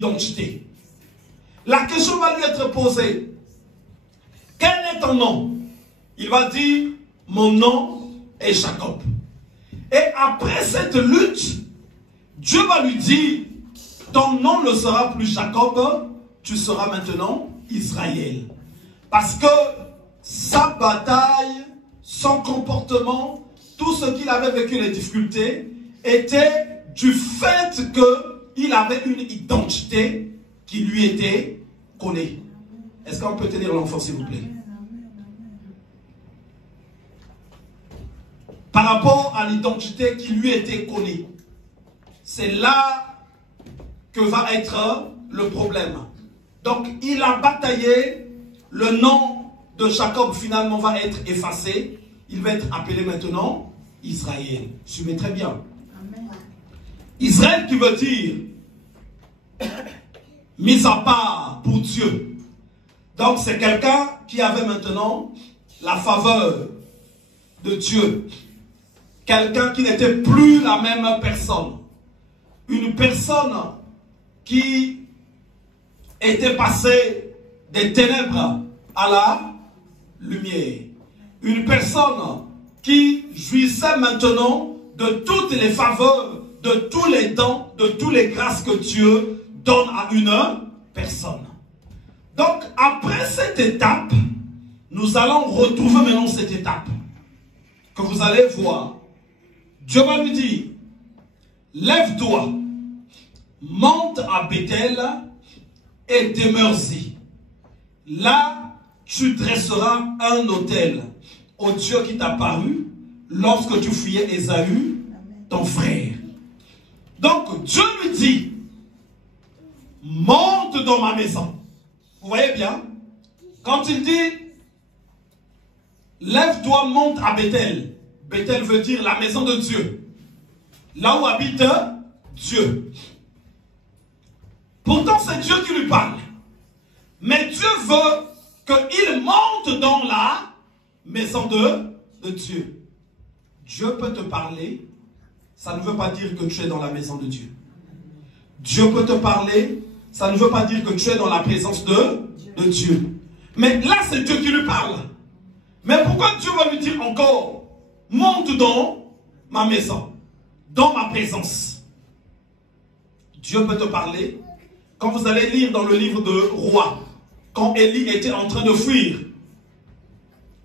identité. La question va lui être posée. Quel est ton nom? Il va dire, mon nom est Jacob. Et après cette lutte, Dieu va lui dire, ton nom ne sera plus Jacob, tu seras maintenant Israël. Parce que sa bataille, son comportement, tout ce qu'il avait vécu, les difficultés, était du fait qu'il avait une identité qui lui était connue. Est-ce qu'on peut tenir l'enfant, s'il vous plaît? Par rapport à l'identité qui lui était connue. C'est là que va être le problème. Donc, il a bataillé. Le nom de Jacob, finalement, va être effacé. Il va être appelé maintenant Israël. Suivez très bien. Amen. Israël qui veut dire mis à part pour Dieu. Donc, c'est quelqu'un qui avait maintenant la faveur de Dieu. Quelqu'un qui n'était plus la même personne. Une personne qui était passée des ténèbres à la lumière. Une personne qui jouissait maintenant de toutes les faveurs, de tous les dons, de toutes les grâces que Dieu donne à une personne. Donc, après cette étape, nous allons retrouver maintenant cette étape que vous allez voir. Dieu va lui dire, lève-toi, monte à Bethel et demeure-y. Là, tu dresseras un autel au Dieu qui t'a paru lorsque tu fuyais Ésaü, ton frère. Donc, Dieu lui dit, monte dans ma maison. Vous voyez bien? Quand il dit, lève-toi, monte à Bethel. Bethel veut dire la maison de Dieu. Là où habite Dieu. Pourtant, c'est Dieu qui lui parle. Mais Dieu veut qu'il monte dans la maison de Dieu. Dieu peut te parler. Ça ne veut pas dire que tu es dans la maison de Dieu. Dieu peut te parler. Ça ne veut pas dire que tu es dans la présence de Dieu. Mais là, c'est Dieu qui lui parle. Mais pourquoi Dieu va lui dire encore, monte dans ma maison, dans ma présence? Dieu peut te parler. Quand vous allez lire dans le livre de Rois, quand Élie était en train de fuir,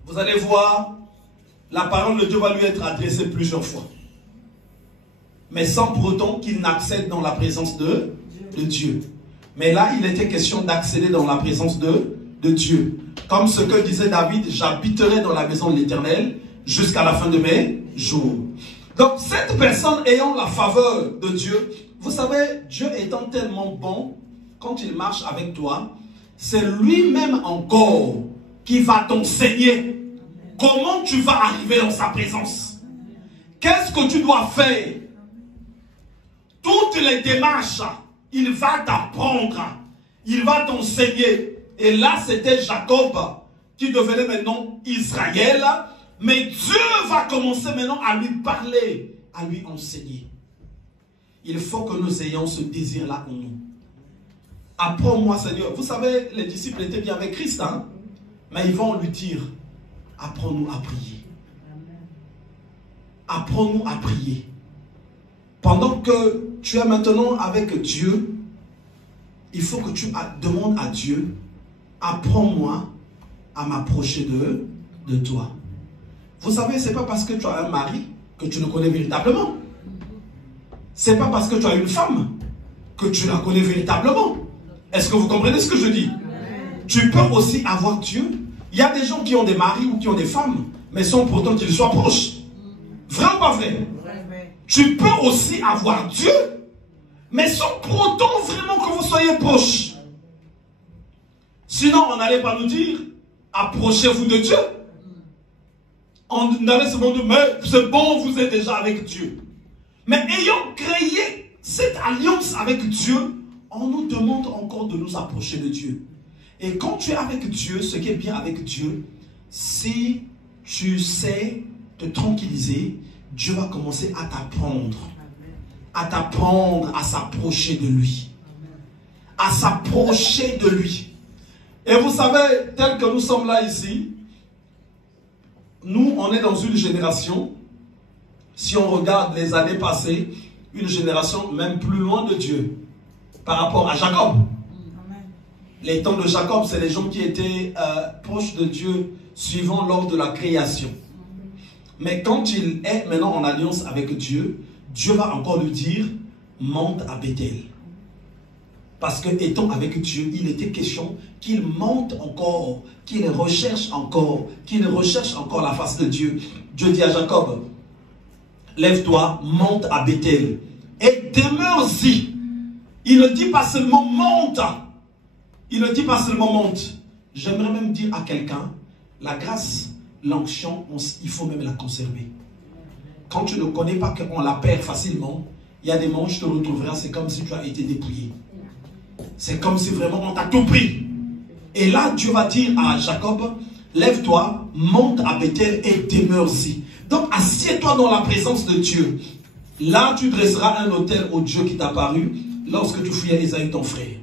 vous allez voir, la parole de Dieu va lui être adressée plusieurs fois. Mais sans pour autant qu'il n'accède dans la présence de Dieu. Mais là, il était question d'accéder dans la présence de Dieu. Comme ce que disait David, j'habiterai dans la maison de l'Éternel jusqu'à la fin de mes jours. Donc, cette personne ayant la faveur de Dieu, vous savez, Dieu étant tellement bon, quand il marche avec toi, c'est lui-même encore qui va t'enseigner comment tu vas arriver dans sa présence. Qu'est-ce que tu dois faire? Toutes les démarches, il va t'apprendre, il va t'enseigner. Et là, c'était Jacob qui devenait maintenant Israël. Mais Dieu va commencer maintenant à lui parler, à lui enseigner. Il faut que nous ayons ce désir-là en nous. Apprends-moi, Seigneur. Vous savez, les disciples étaient bien avec Christ, hein? Mais ils vont lui dire, apprends-nous à prier. Apprends-nous à prier. Pendant que tu es maintenant avec Dieu, il faut que tu demandes à Dieu, apprends-moi à m'approcher de toi. Vous savez, ce n'est pas parce que tu as un mari que tu le connais véritablement. Ce n'est pas parce que tu as une femme que tu la connais véritablement. Est-ce que vous comprenez ce que je dis? Tu peux aussi avoir Dieu. Il y a des gens qui ont des maris ou qui ont des femmes, mais sans pourtant qu'ils soient proches. Vrai ou pas vrai? Tu peux aussi avoir Dieu, mais sans pour autant vraiment que vous soyez proches. Sinon, on n'allait pas nous dire, approchez-vous de Dieu. On allait se demander, mais c'est bon, vous êtes déjà avec Dieu. Mais ayant créé cette alliance avec Dieu, on nous demande encore de nous approcher de Dieu. Et quand tu es avec Dieu, ce qui est bien avec Dieu, si tu sais te tranquilliser, Dieu va commencer à t'apprendre à s'approcher de lui, à s'approcher de lui. Et vous savez, tel que nous sommes là ici, nous, on est dans une génération, si on regarde les années passées, une génération même plus loin de Dieu par rapport à Jacob. Les temps de Jacob, c'est les gens qui étaient proches de Dieu suivant l'ordre de la création. Mais quand il est maintenant en alliance avec Dieu, Dieu va encore lui dire, monte à Bethel. Parce que étant avec Dieu, il était question qu'il monte encore, qu'il recherche encore la face de Dieu. Dieu dit à Jacob, lève-toi, monte à Bethel et demeure-y. Il ne dit pas seulement monte. Il ne dit pas seulement monte. J'aimerais même dire à quelqu'un, la grâce, l'onction, il faut même la conserver. Quand tu ne connais pas qu'on la perd facilement, il y a des moments où tu te retrouveras, c'est comme si tu as été dépouillé. C'est comme si vraiment on t'a tout pris. Et là, Dieu va dire à Jacob, lève-toi, monte à Bethel et demeure-y. Donc, assieds-toi dans la présence de Dieu. Là, tu dresseras un autel au Dieu qui t'a paru lorsque tu fouillais Ésaü, ton frère.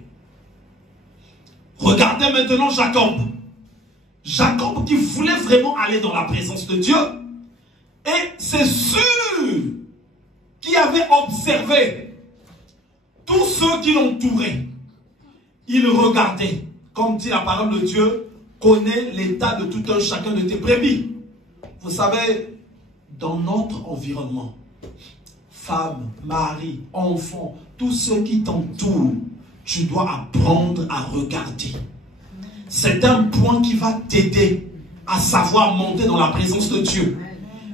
Regardez maintenant Jacob. Jacob qui voulait vraiment aller dans la présence de Dieu. Et c'est sûr qui avait observé tous ceux qui l'entouraient. Il regardait, comme dit la parole de Dieu, connaît l'état de tout un chacun de tes brebis. Vous savez, dans notre environnement, femmes, maris, enfants, tous ceux qui t'entourent, tu dois apprendre à regarder. C'est un point qui va t'aider à savoir monter dans la présence de Dieu.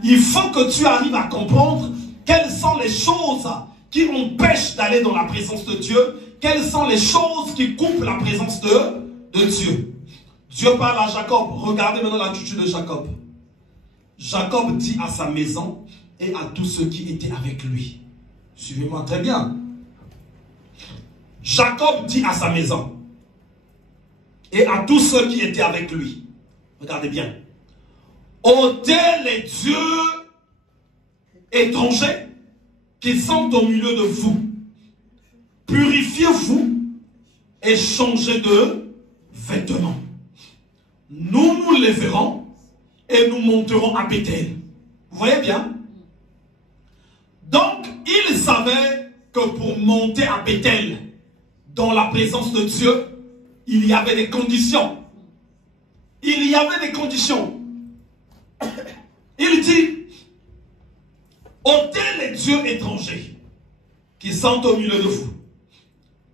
Il faut que tu arrives à comprendre quelles sont les choses qui empêchent d'aller dans la présence de Dieu. Quelles sont les choses qui coupent la présence de Dieu. Dieu parle à Jacob. Regardez maintenant l'attitude de Jacob. Jacob dit à sa maison et à tous ceux qui étaient avec lui. Suivez-moi très bien. Jacob dit à sa maison et à tous ceux qui étaient avec lui. Regardez bien. Ôtez les dieux étrangers qui sont au milieu de vous. Purifiez-vous et changez de vêtements. Nous nous lèverons et nous monterons à Bethel. Vous voyez bien? Donc, il savait que pour monter à Bethel, dans la présence de Dieu, il y avait des conditions. Il y avait des conditions. Il dit, ôtez les dieux étrangers qui sont au milieu de vous.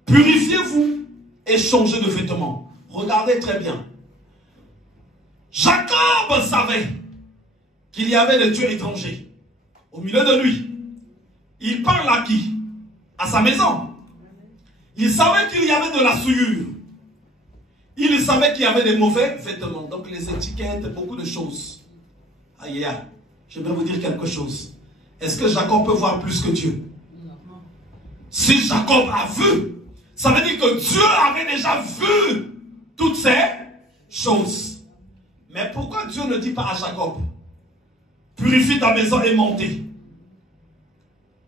Purifiez-vous et changez de vêtements. Regardez très bien. Jacob savait qu'il y avait des dieux étrangers au milieu de lui. Il parle à qui? À sa maison. Il savait qu'il y avait de la souillure. Il savait qu'il y avait des mauvais vêtements. Donc les étiquettes, beaucoup de choses. Aïe, aïe, j'aimerais vous dire quelque chose. Est-ce que Jacob peut voir plus que Dieu? Si Jacob a vu, ça veut dire que Dieu avait déjà vu toutes ces choses. Mais pourquoi Dieu ne dit pas à Jacob, purifie ta maison et montez?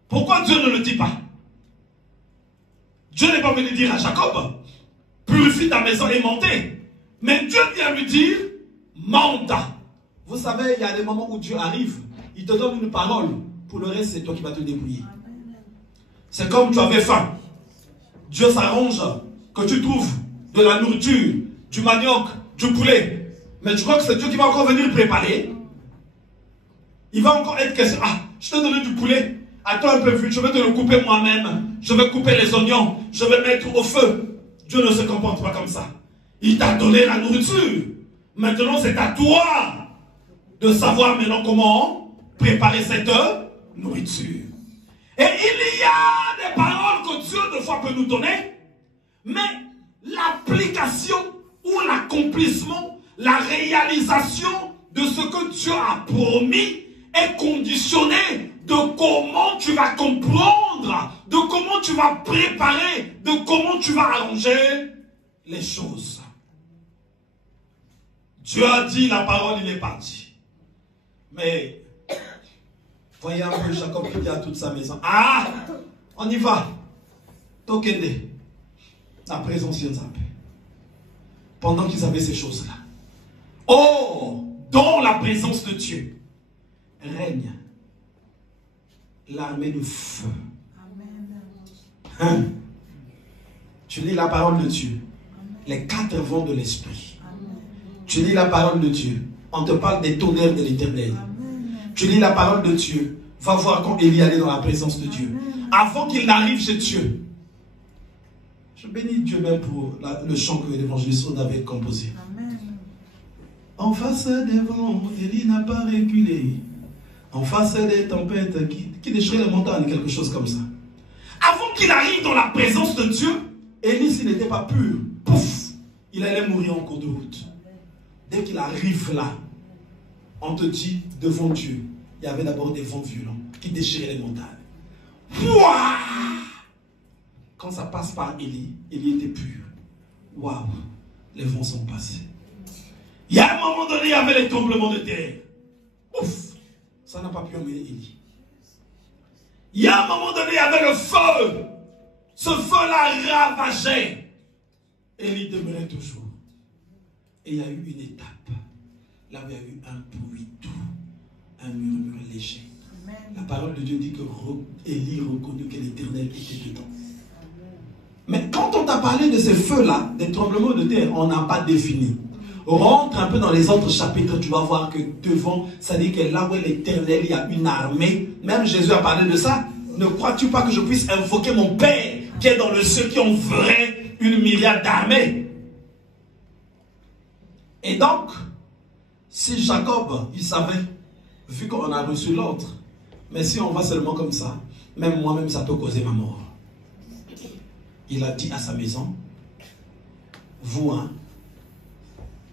Pourquoi Dieu ne le dit pas? Dieu n'est pas venu dire à Jacob, purifie ta maison et montez. Mais Dieu vient lui dire, monte. Vous savez, il y a des moments où Dieu arrive, il te donne une parole. Pour le reste, c'est toi qui vas te débrouiller. C'est comme tu avais faim. Dieu s'arrange que tu trouves de la nourriture, du manioc, du poulet. Mais tu crois que c'est Dieu qui va encore venir préparer? Il va encore être question. Ah, je t'ai donné du poulet. Attends un peu vite, je vais te le couper moi-même. Je vais couper les oignons. Je vais mettre au feu. Dieu ne se comporte pas comme ça. Il t'a donné la nourriture. Maintenant, c'est à toi de savoir maintenant comment préparer cette nourriture. Et il y a des paroles que Dieu de fois peut nous donner, mais l'application ou l'accomplissement, la réalisation de ce que Dieu a promis est conditionné de comment tu vas comprendre, de comment tu vas préparer, de comment tu vas arranger les choses. Dieu a dit, la parole, il est parti. Mais, voyez un peu Jacob qui dit à toute sa maison, ah, on y va. Tokende. la présence de Dieu. Pendant qu'ils avaient ces choses-là. Oh, dans la présence de Dieu, règne l'armée de feu. Hein? Tu lis la parole de Dieu. Les 4 vents de l'esprit. Tu lis la parole de Dieu. On te parle des tonnerres de l'Éternel. Tu lis la parole de Dieu. Va voir quand Élie allait dans la présence de Dieu. Avant qu'il n'arrive chez Dieu. Je bénis Dieu même pour le chant que l'évangéliste avait composé. En face des vents, Élie n'a pas reculé. En face des tempêtes qui déchiraient les montagnes, quelque chose comme ça. Avant qu'il arrive dans la présence de Dieu, Élie, s'il n'était pas pur, pouf, il allait mourir en cours de route. Dès qu'il arrive là, on te dit, devant Dieu, il y avait d'abord des vents violents qui déchiraient les montagnes. Ouah! Quand ça passe par Élie, Élie était pur. Waouh! Les vents sont passés. Il y a un moment donné, il y avait les tremblements de terre. Ouf! Ça n'a pas pu emmener Élie. Il y a un moment donné, il y avait le feu. Ce feu-là ravageait. Élie demeurait toujours. Et il y a eu une étape. Là où il y a eu un bruit doux, un murmure léger. Amen. La parole de Dieu dit que Élie reconnut que l'Éternel était dedans. Mais quand on t'a parlé de ces feux-là, des tremblements de terre, on n'a pas défini. Rentre un peu dans les autres chapitres, tu vas voir que devant, ça dit que là où est l'Éternel, il y a une armée. Même Jésus a parlé de ça. Ne crois-tu pas que je puisse invoquer mon Père qui est dans le ciel, qui ont vrai une myriade d'armées? Et donc, si Jacob, il savait, vu qu'on a reçu l'autre, mais si on va seulement comme ça, même moi-même, ça peut causer ma mort. Il a dit à sa maison, vous, hein,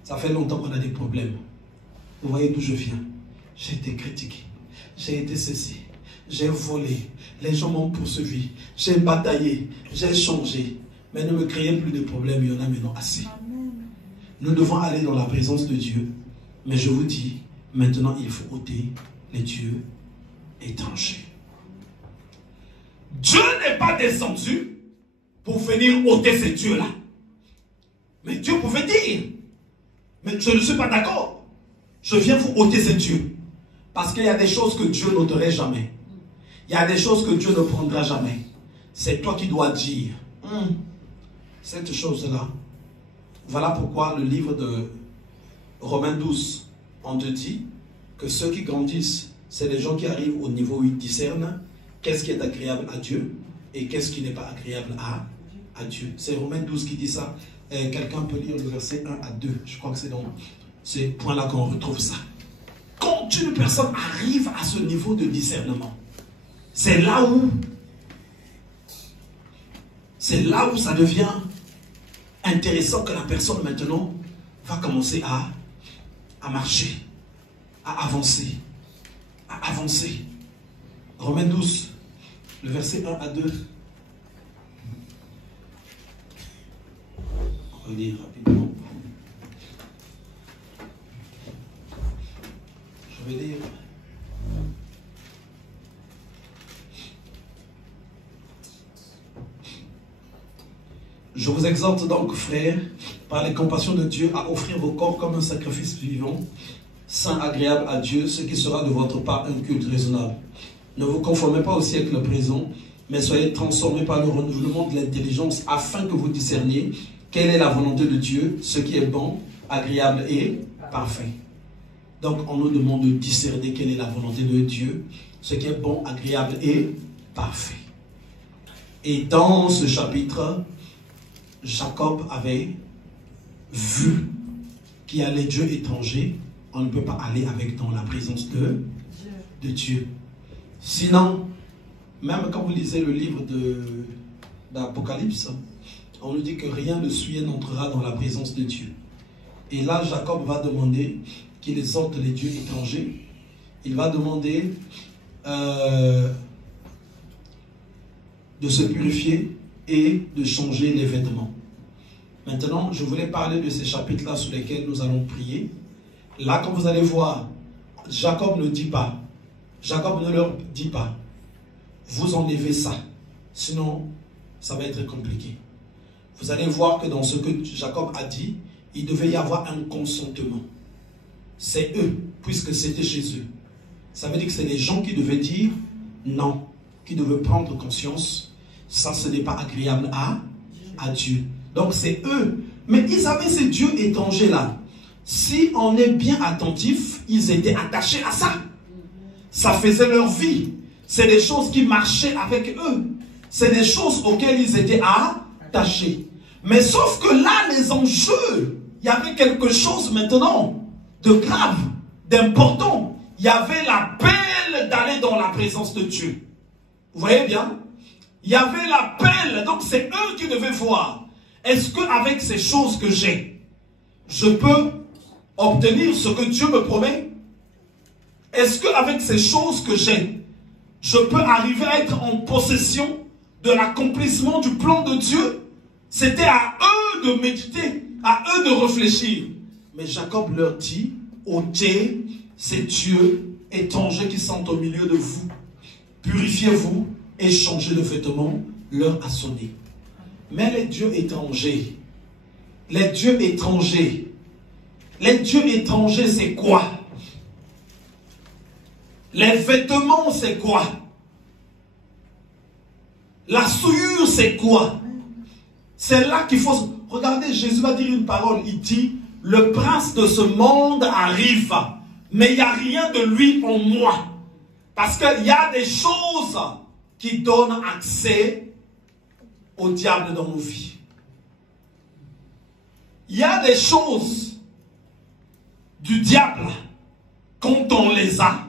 ça fait longtemps qu'on a des problèmes. Vous voyez d'où je viens. J'ai été critiqué. J'ai été cessé. J'ai volé. Les gens m'ont poursuivi. J'ai bataillé. J'ai changé. Mais ne me créez plus de problèmes. Il y en a maintenant assez. Nous devons aller dans la présence de Dieu. Mais je vous dis, maintenant il faut ôter les dieux étrangers. Dieu n'est pas descendu pour venir ôter ces dieux-là. Mais Dieu pouvait dire, mais je ne suis pas d'accord. Je viens vous ôter ces dieux. Parce qu'il y a des choses que Dieu n'ôterait jamais. Il y a des choses que Dieu ne prendra jamais. C'est toi qui dois dire, cette chose-là. Voilà pourquoi le livre de Romains 12, on te dit que ceux qui grandissent, c'est les gens qui arrivent au niveau où ils discernent qu'est-ce qui est agréable à Dieu et qu'est-ce qui n'est pas agréable à Dieu. C'est Romains 12 qui dit ça. Quelqu'un peut lire le verset 1 à 2. Je crois que c'est dans ces points-là qu'on retrouve ça. Quand une personne arrive à ce niveau de discernement, c'est là où ça devient intéressant que la personne maintenant va commencer à marcher, à avancer, Romains 12, le verset 1 à 2. On va lire rapidement. Je vais lire. Je vous exhorte donc, frères, par les compassions de Dieu, à offrir vos corps comme un sacrifice vivant, saint, agréable à Dieu, ce qui sera de votre part un culte raisonnable. Ne vous conformez pas au siècle présent, mais soyez transformés par le renouvellement de l'intelligence, afin que vous discerniez quelle est la volonté de Dieu, ce qui est bon, agréable et parfait. Donc, on nous demande de discerner quelle est la volonté de Dieu, ce qui est bon, agréable et parfait. Et dans ce chapitre, Jacob avait vu qu'il y a les dieux étrangers, on ne peut pas aller avec dans la présence de Dieu. Sinon, même quand vous lisez le livre d'Apocalypse, on nous dit que rien de souillé n'entrera dans la présence de Dieu. Et là, Jacob va demander qu'il exhorte les dieux étrangers. Il va demander de se purifier et de changer les vêtements. Maintenant, je voulais parler de ces chapitres-là sur lesquels nous allons prier. Là, comme vous allez voir, Jacob ne dit pas, Jacob ne leur dit pas, vous enlevez ça, sinon ça va être compliqué. vous allez voir que dans ce que Jacob a dit, il devait y avoir un consentement. C'est eux, puisque c'était chez eux. Ça veut dire que c'est les gens qui devaient dire non, qui devaient prendre conscience. Ça, ce n'est pas agréable à Dieu. Donc c'est eux. Mais ils avaient ces dieux étrangers-là. Si on est bien attentif, ils étaient attachés à ça. Ça faisait leur vie. C'est des choses qui marchaient avec eux. C'est des choses auxquelles ils étaient attachés. Mais sauf que là, les enjeux, il y avait quelque chose maintenant de grave, d'important. Il y avait l'appel d'aller dans la présence de Dieu. Vous voyez bien? Il y avait l'appel. Donc c'est eux qui devaient voir. Est-ce qu'avec ces choses que j'ai, je peux obtenir ce que Dieu me promet? Est-ce qu'avec ces choses que j'ai, je peux arriver à être en possession de l'accomplissement du plan de Dieu? C'était à eux de méditer, à eux de réfléchir. Mais Jacob leur dit, ôtez ces dieux étrangers qui sont au milieu de vous. Purifiez-vous et changez de vêtements, leur a sonné. Mais les dieux étrangers, c'est quoi? Les vêtements, c'est quoi? La souillure, c'est quoi? C'est là qu'il faut... Regardez, Jésus va dire une parole, il dit, le prince de ce monde arrive, mais il n'y a rien de lui en moi. Parce qu'il y a des choses qui donnent accès au diable dans nos vies. Il y a des choses du diable, quand on les a,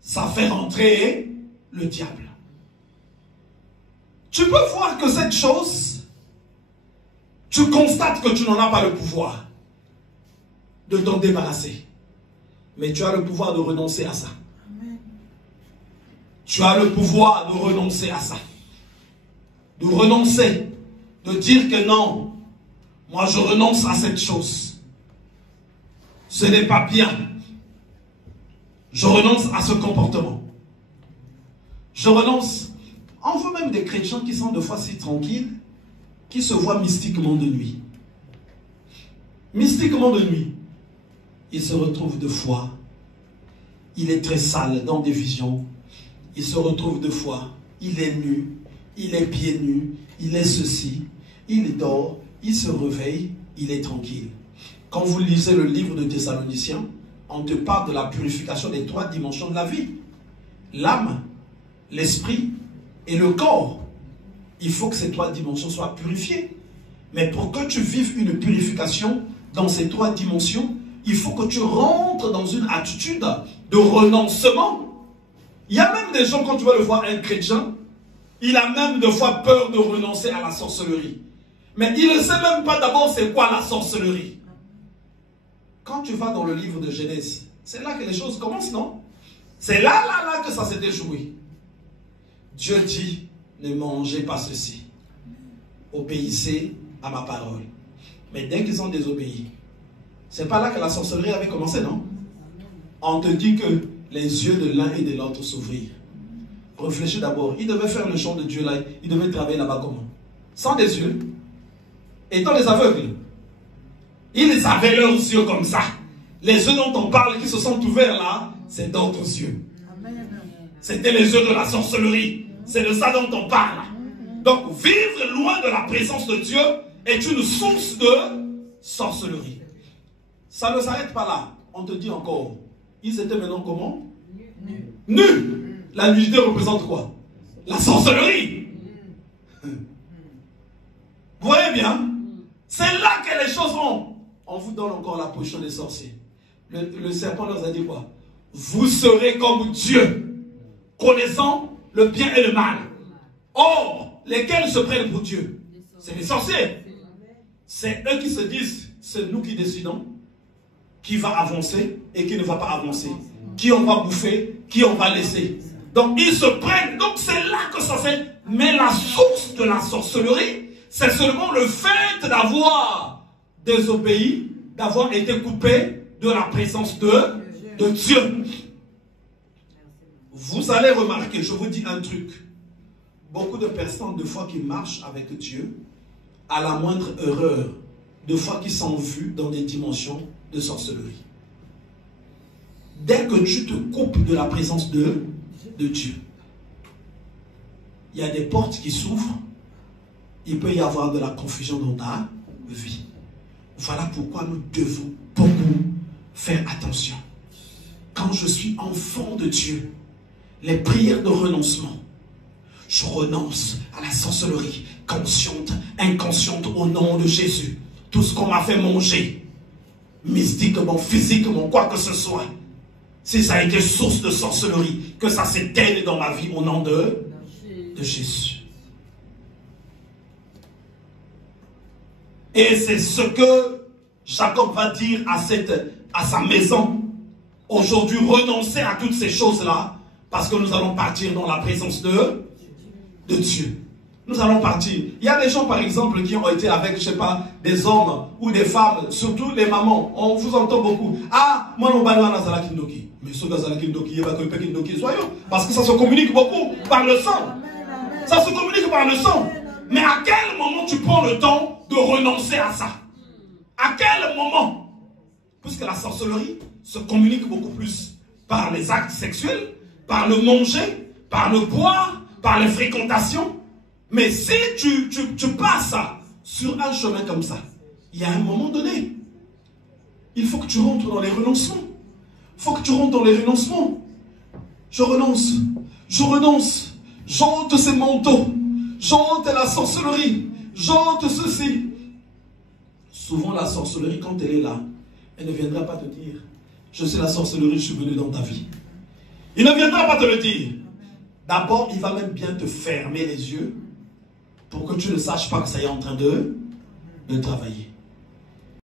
ça fait rentrer le diable. Tu peux voir que cette chose, tu constates que tu n'en as pas le pouvoir de t'en débarrasser. Mais tu as le pouvoir de renoncer à ça. Tu as le pouvoir de renoncer à ça. De renoncer. De dire que non, moi je renonce à cette chose. Ce n'est pas bien. Je renonce à ce comportement. Je renonce. On voit même des chrétiens qui sont de fois si tranquilles, qui se voient mystiquement de nuit. Mystiquement de nuit. Il se retrouve de fois. Il est très sale dans des visions. Il se retrouve de fois. Il est nu. Il est pieds nus. Il est ceci. Il dort. Il se réveille. Il est tranquille. Quand vous lisez le livre de Thessaloniciens, on te parle de la purification des 3 dimensions de la vie. L'âme, l'esprit et le corps. Il faut que ces 3 dimensions soient purifiées. Mais pour que tu vives une purification dans ces 3 dimensions, il faut que tu rentres dans une attitude de renoncement. Il y a même des gens, quand tu vas le voir, un chrétien, il a même de fois peur de renoncer à la sorcellerie. Mais il ne sait même pas d'abord c'est quoi la sorcellerie. Quand tu vas dans le livre de Genèse, c'est là que les choses commencent, non? C'est là que ça s'était joué. Dieu dit, ne mangez pas ceci. Obéissez à ma parole. Mais dès qu'ils ont désobéi, c'est pas là que la sorcellerie avait commencé, non? On te dit que les yeux de l'un et de l'autre s'ouvrirent. Réfléchis d'abord. Ils devaient faire le chant de Dieu là. Ils devaient travailler là-bas comment? Sans des yeux. Étant les aveugles. Ils avaient leurs yeux comme ça. Les yeux dont on parle qui se sont ouverts là, c'est d'autres yeux. C'était les yeux de la sorcellerie. C'est de ça dont on parle. Donc vivre loin de la présence de Dieu est une source de sorcellerie. Ça ne s'arrête pas là. On te dit encore. Ils étaient maintenant comment? Nus. La nudité représente quoi? La sorcellerie. Vous voyez bien? C'est là que les choses vont. On vous donne encore la position des sorciers. Le serpent leur a dit quoi? Vous serez comme Dieu, connaissant le bien et le mal. Or, lesquels se prennent pour Dieu? C'est les sorciers. C'est eux qui se disent, c'est nous qui décidons qui va avancer et qui ne va pas avancer. Qui on va bouffer, qui on va laisser. Donc ils se prennent. Donc c'est là que ça fait. Mais la source de la sorcellerie, c'est seulement le fait d'avoir désobéi, d'avoir été coupé de la présence de Dieu. Vous allez remarquer, je vous dis un truc. Beaucoup de personnes, de fois, qui marchent avec Dieu, à la moindre erreur, de fois qu'ils sont vus dans des dimensions de sorcellerie. Dès que tu te coupes de la présence de Dieu, il y a des portes qui s'ouvrent, il peut y avoir de la confusion dans ta vie. Voilà pourquoi nous devons beaucoup faire attention. Quand je suis enfant de Dieu, les prières de renoncement, je renonce à la sorcellerie, consciente, inconsciente, au nom de Jésus. Tout ce qu'on m'a fait manger, mystiquement, physiquement, quoi que ce soit, si ça a été source de sorcellerie, que ça s'éteigne dans ma vie au nom de Jésus. Et c'est ce que Jacob va dire à sa maison. Aujourd'hui, renoncer à toutes ces choses-là, parce que nous allons partir dans la présence de Dieu. Nous allons partir. Il y a des gens, par exemple, qui ont été avec, je sais pas, des hommes ou des femmes, surtout les mamans. On vous entend beaucoup. Ah, moi, non, kindoki. Mais ce kindoki, soyons. Parce que ça se communique beaucoup par le sang. Ça se communique par le sang. Mais à quel moment tu prends le temps de renoncer à ça? À quel moment? Puisque la sorcellerie se communique beaucoup plus par les actes sexuels, par le manger, par le boire, par les fréquentations. Mais si tu passes sur un chemin comme ça, il y a un moment donné, il faut que tu rentres dans les renoncements. Il faut que tu rentres dans les renoncements. Je renonce. Je renonce. J'ôte ces manteaux. J'ôte la sorcellerie. J'ôte ceci. Souvent la sorcellerie, quand elle est là, elle ne viendra pas te dire, je sais la sorcellerie, je suis venu dans ta vie. Il ne viendra pas te le dire. D'abord, il va même bien te fermer les yeux pour que tu ne saches pas que ça est en train de travailler.